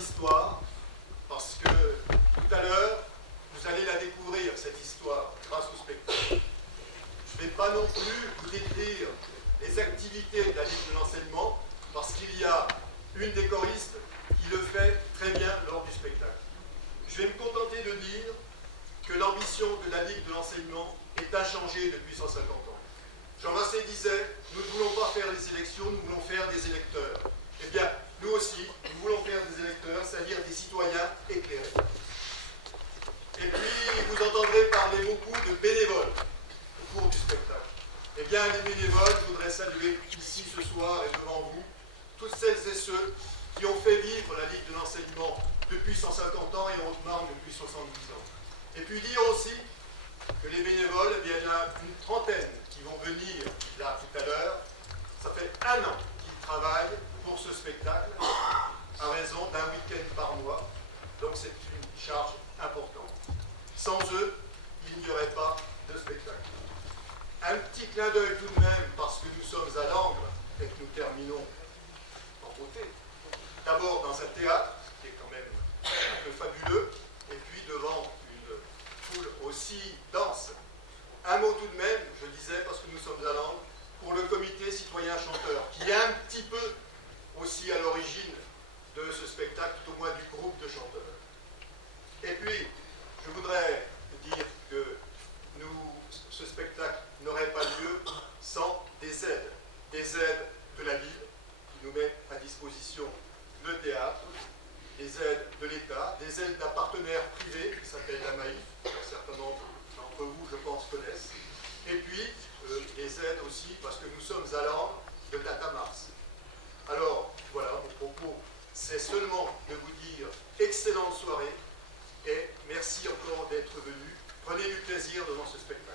l'histoire, parce que tout à l'heure, vous allez la découvrir, cette histoire, grâce au spectacle. Je ne vais pas non plus vous décrire les activités de la Ligue de l'enseignement, parce qu'il y a une des choristes qui le fait très bien lors du spectacle. Je vais me contenter de dire que l'ambition de la Ligue de l'enseignement est inchangée depuis 150 ans. Jean Massé disait, nous ne voulons pas faire des élections, nous voulons faire des électeurs. Eh bien, nous aussi, nous voulons faire des électeurs, c'est-à-dire des citoyens éclairés. Et puis, vous entendrez parler beaucoup de bénévoles au cours du spectacle. Eh bien, les bénévoles, je voudrais saluer ici ce soir et devant vous, toutes celles et ceux qui ont fait vivre la Ligue de l'enseignement depuis 150 ans et en Haute-Marne depuis 70 ans. Et puis dire aussi que les bénévoles, eh bien, il y en a une trentaine qui vont venir là tout à l'heure. Ça fait 1 an qu'ils travaillent pour ce spectacle, à raison d'un week-end par mois. Donc c'est une charge importante. Sans eux, il n'y aurait pas de spectacle. Un petit clin d'œil tout de même, parce que nous sommes à l'Angre et que nous terminons en beauté. D'abord dans un théâtre, qui est quand même un peu fabuleux, et puis devant une foule aussi dense. Un mot tout de même, je disais, parce que nous sommes à l'Angre, pour le comité citoyen chanteur, qui est un petit peu aussi à l'origine de ce spectacle, tout au moins du groupe de chanteurs. Et puis, je voudrais dire que ce spectacle n'aurait pas lieu sans des aides de la ville, qui nous met à disposition le théâtre, des aides de l'État, des aides d'un partenaire privé qui s'appelle la Maïf, que certains d'entre vous, je pense, connaissent, et puis des aides aussi, parce que nous sommes à l'Angre, de Tata Mars. Alors, voilà, mon propos, c'est seulement de vous dire excellente soirée, et merci encore d'être venus. Prenez du plaisir devant ce spectacle.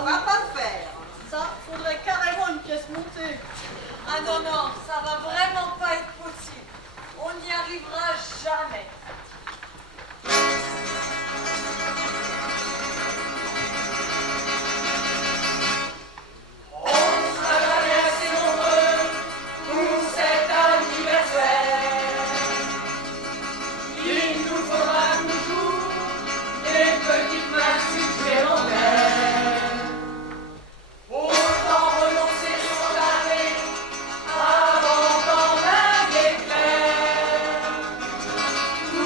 ça va pas faire. Ça, faudrait carrément une pièce montée. Ah non, non, ça va vraiment pas être possible. On n'y arrivera jamais. Nous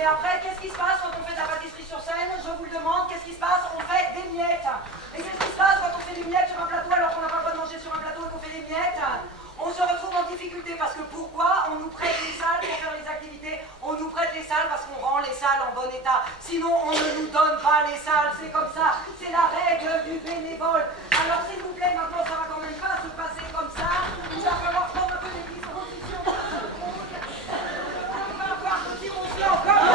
Mais après, qu'est-ce qui se passe quand on fait de la pâtisserie sur scène? Je vous le demande, qu'est-ce qui se passe? On fait des miettes. Et qu'est-ce qui se passe quand on fait des miettes sur un plateau alors qu'on n'a pas le droit de manger sur un plateau et qu'on fait des miettes? On se retrouve en difficulté parce que pourquoi? On nous prête les salles pour faire les activités. On nous prête les salles parce qu'on rend les salles en bon état. Sinon, on ne nous donne pas les salles. C'est comme ça. C'est la règle du bénévole. Alors, s'il vous plaît, maintenant, ça va quand même pas se passer comme ça. Il va falloir prendre un peu des dispositions. On va avoir ce petit monsieur encore.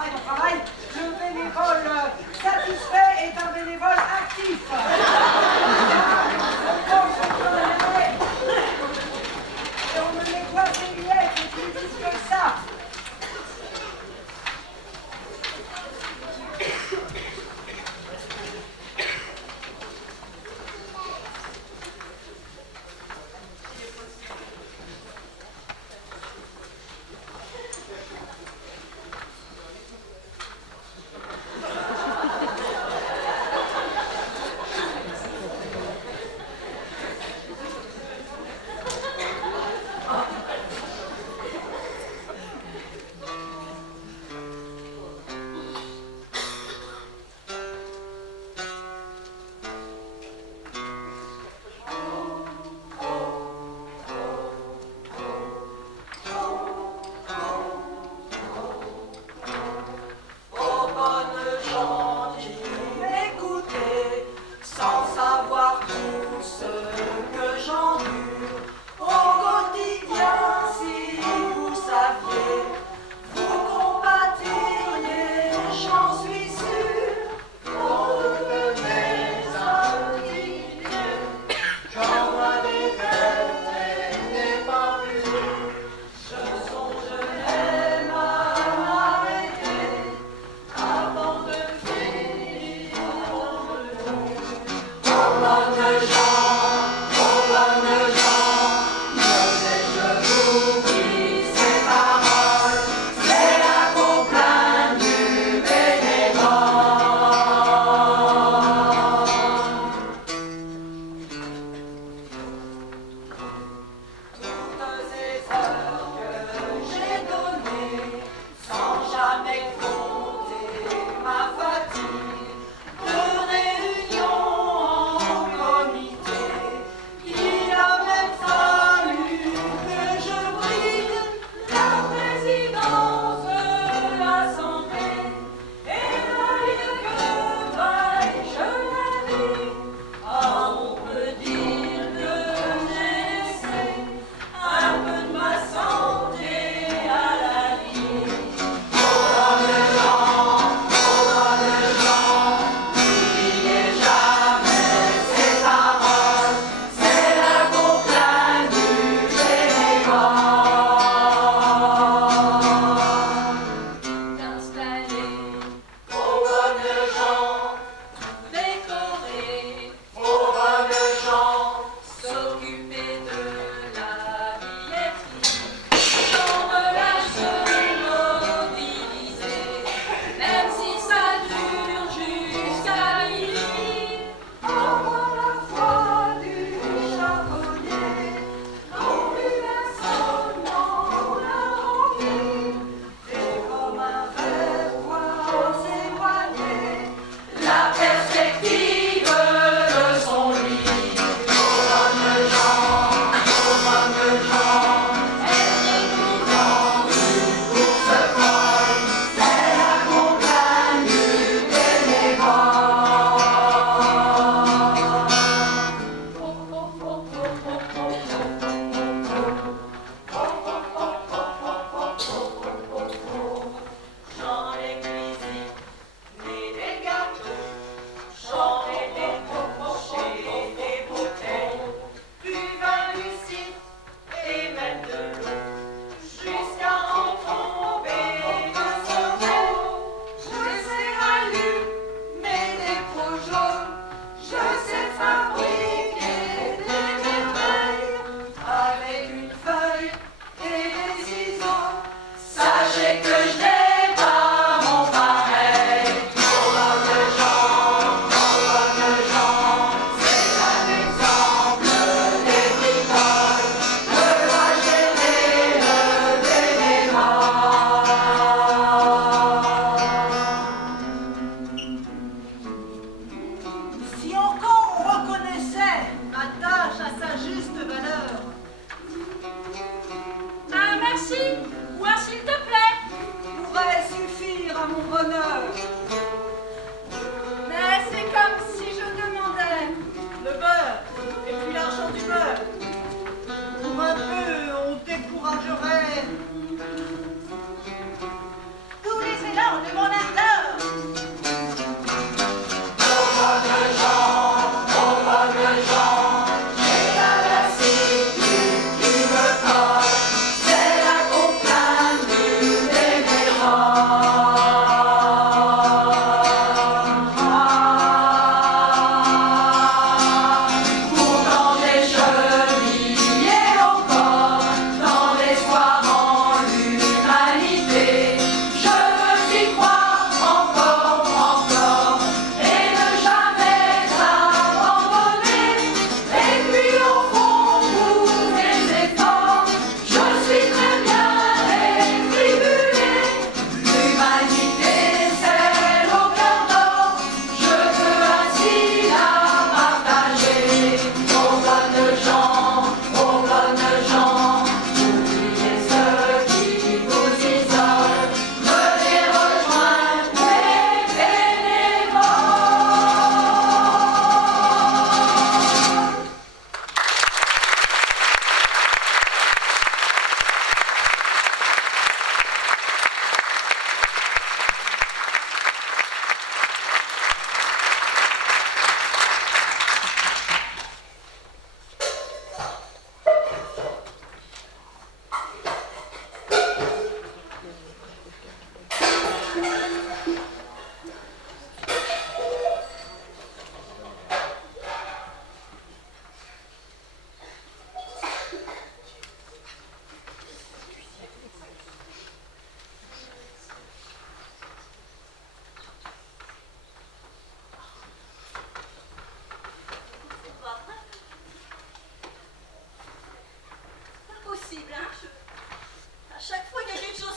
On travaille. Le bénévole satisfait est un bénévole actif. On pense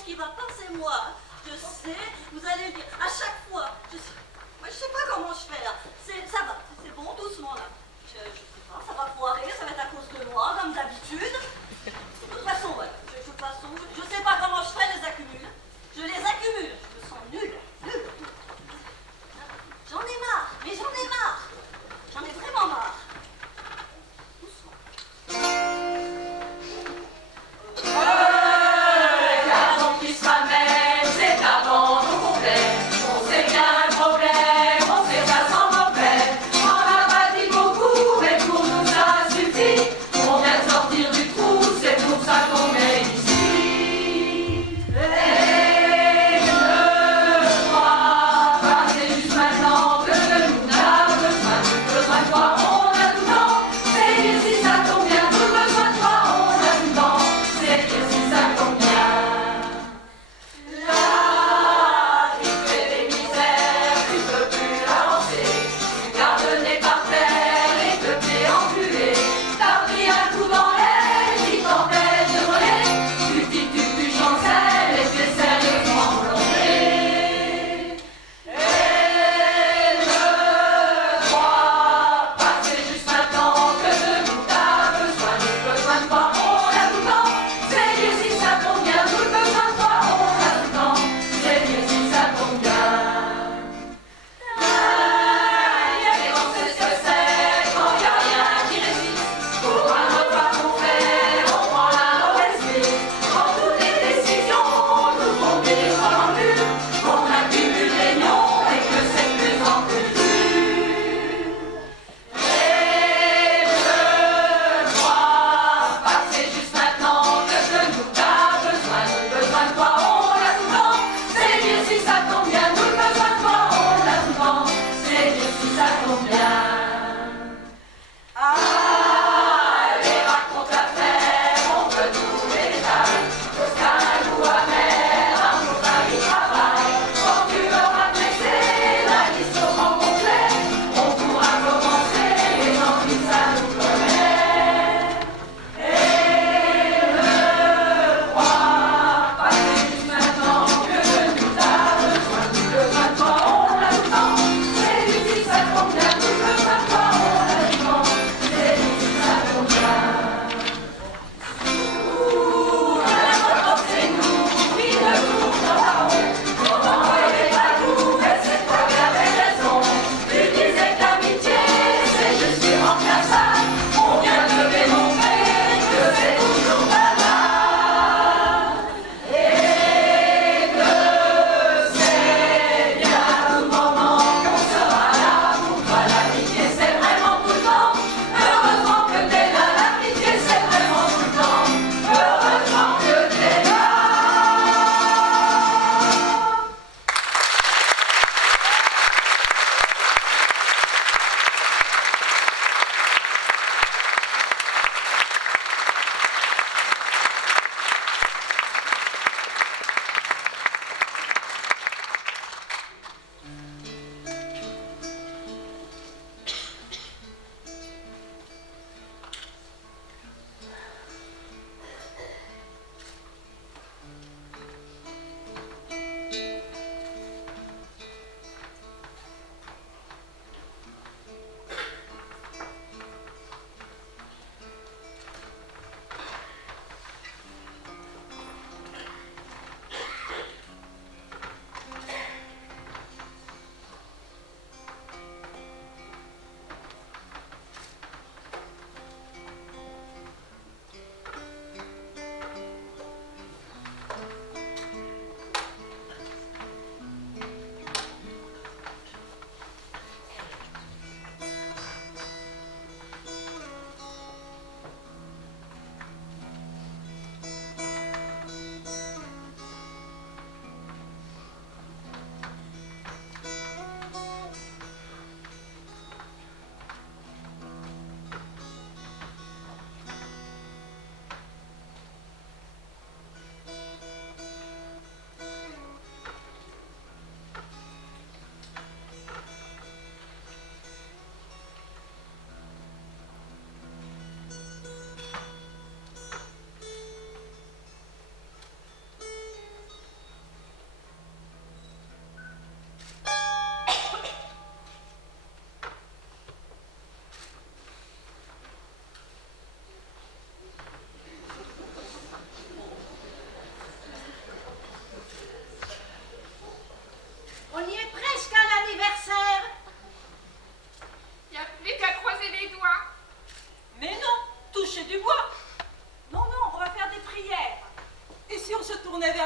ce qui va pas, c'est moi. Je sais, vous allez le dire à chaque fois. Moi, je sais pas comment je fais là. Ça va, c'est bon, doucement là. Je sais pas, ça va foirer, ça va être à cause de moi, comme d'habitude. De toute façon, ouais, je sais pas comment je fais, les accumule. Je les accumule, je me sens nulle. J'en ai marre, mais j'en ai marre. J'en ai vraiment marre. Regardons qui se ramène, c'est abandon complet. On sait qu'il y a un problème, on sait pas sans problème. On n'a pas dit beaucoup, mais pour nous ça suffit. On vient de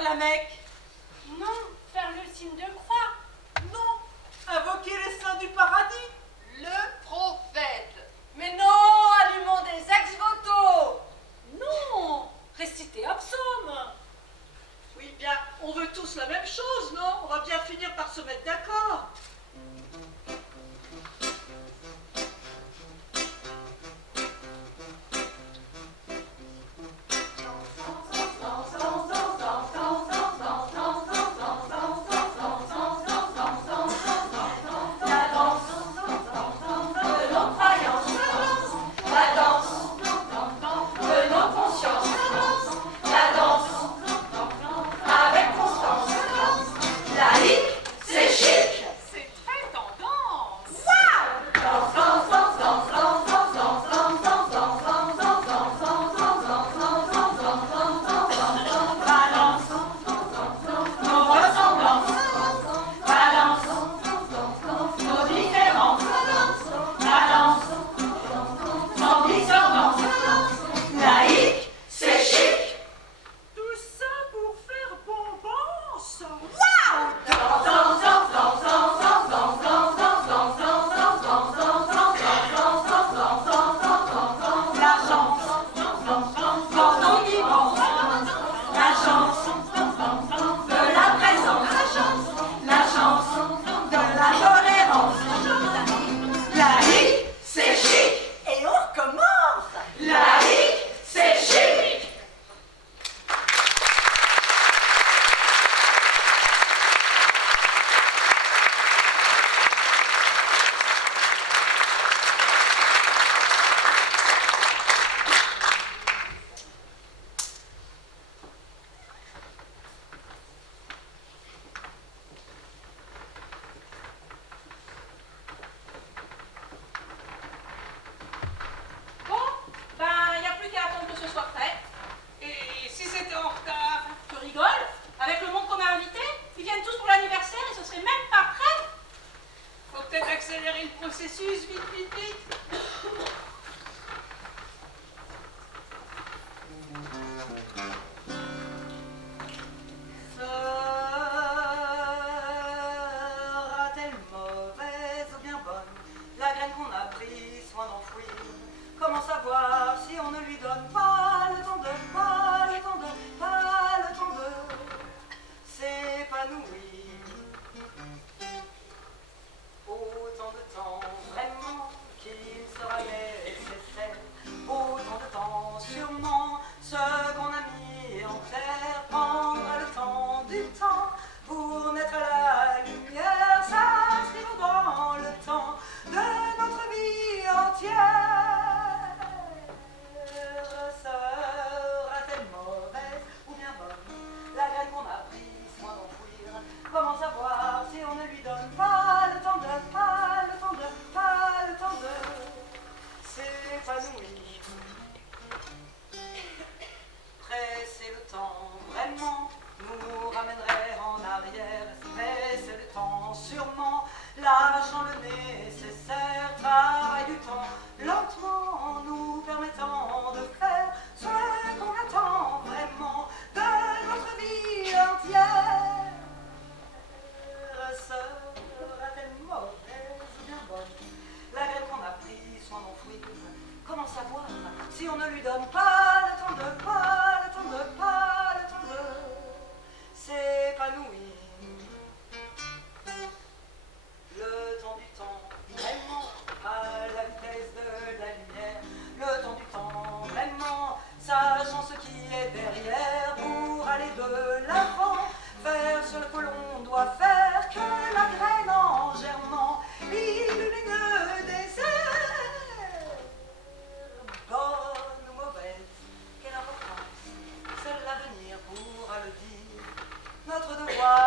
la Mecque? Non, faire le signe de croix. Non, invoquer les saints du paradis. Le prophète. Mais non, allumons des ex-voto. Non, réciter un psaume. Oui, bien, on veut tous la même chose, non? On va bien finir par se mettre d'accord. Notre devoir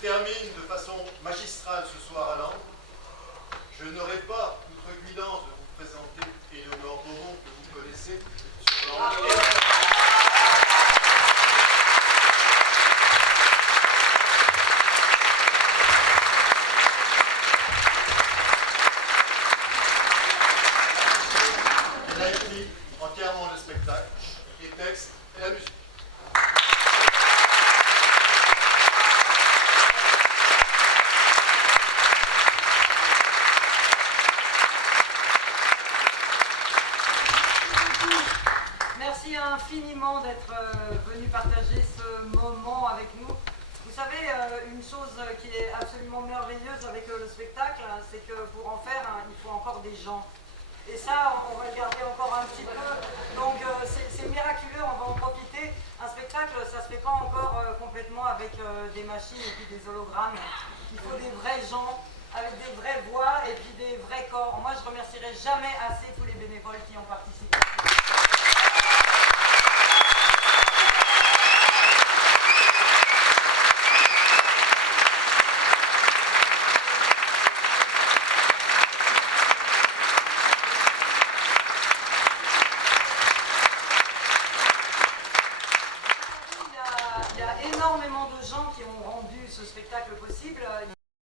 termine de façon magistrale ce soir à Langres. Je n'aurai pas l'outrecuidance de vous présenter Éléonore Beaumont, que vous connaissez, sur Langres. Elle a écrit entièrement le spectacle, les textes et la musique. Merci infiniment d'être venu partager ce moment avec nous. Vous savez, une chose qui est absolument merveilleuse avec le spectacle, c'est que pour en faire, il faut encore des gens. Et ça, on va le garder encore un petit peu. Donc c'est miraculeux, on va en profiter. Un spectacle, ça se fait pas encore complètement avec des machines et puis des hologrammes. Il faut des vrais gens, avec des vraies voix et puis des vrais corps. Moi, je remercierai jamais assez tous les bénévoles qui ont participé. Il y a énormément de gens qui ont rendu ce spectacle possible.